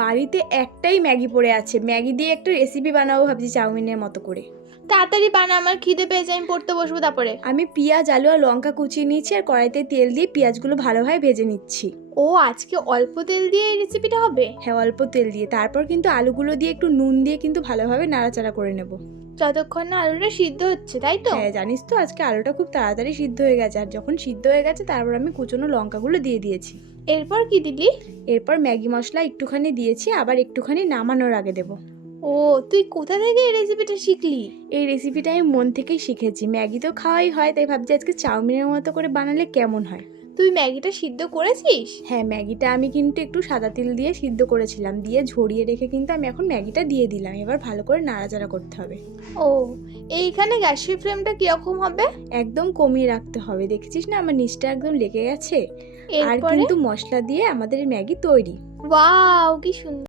বাড়িতে একটাই ম্যাগি পড়ে আছে। ম্যাগি দিয়ে একটা রেসিপি বানাবো ভাবছি চাউমিনের মতো করে। তাড়াতাড়ি বানা আমার খিদে পেয়েছে আমি পড়তে বসবো তারপরে। আমি পেঁয়াজ আলু আর লঙ্কা কুচিয়ে নিয়েছি আর কড়াইতে তেল দিয়ে পেঁয়াজগুলো ভালোভাবে ভেজে নিচ্ছি। ও আজকে অল্প তেল দিয়ে এই রেসিপিটা হবে? হ্যাঁ অল্প তেল দিয়ে। তারপর কিন্তু আলুগুলো দিয়ে একটু নুন দিয়ে কিন্তু ভালোভাবে নাড়াচাড়া করে নেব। যতক্ষণ না আলুটা সিদ্ধ হচ্ছে তাই তো? হ্যাঁ জানিস তো আজকে আলুটা খুব তাড়াতাড়ি সিদ্ধ হয়ে গেছে আর যখন সিদ্ধ হয়ে গেছে তারপর আমি কুচনো লঙ্কাগুলো দিয়ে দিয়েছি। এরপর কি দিলি? এরপর ম্যাগি মশলা একটুখানি দিয়েছি আবার একটুখানি নামানোর আগে দেবো। ও তুই কোথা থেকে এই রেসিপিটা শিখলি? এই রেসিপিটা আমি মন থেকেই শিখেছি। ম্যাগি তো খাওয়াই হয় তাই ভাবছি আজকে চাউমিনের মতো করে বানালে কেমন হয়? তুই ম্যাগিটা সিদ্ধ করেছিস? হ্যাঁ ম্যাগিটা আমি কিন্তু একটু সাদা তিল দিয়ে সিদ্ধ করেছিলাম দিয়ে ঝরিয়ে রেখে কিন্তু আমি এখন ম্যাগিটা দিয়ে দিলাম। এবার ভালো করে নাড়াচাড়া করতে হবে। ও এইখানে গ্যাসের ফ্লেমটা কীরকম হবে? একদম কমিয়ে রাখতে হবে। দেখেছিস না আমার নিচটা একদম লেগে গেছে? আর এরপরে? কিন্তু মশলা দিয়ে আমাদের ম্যাগি তৈরি। ওয়াও কি সুন্দর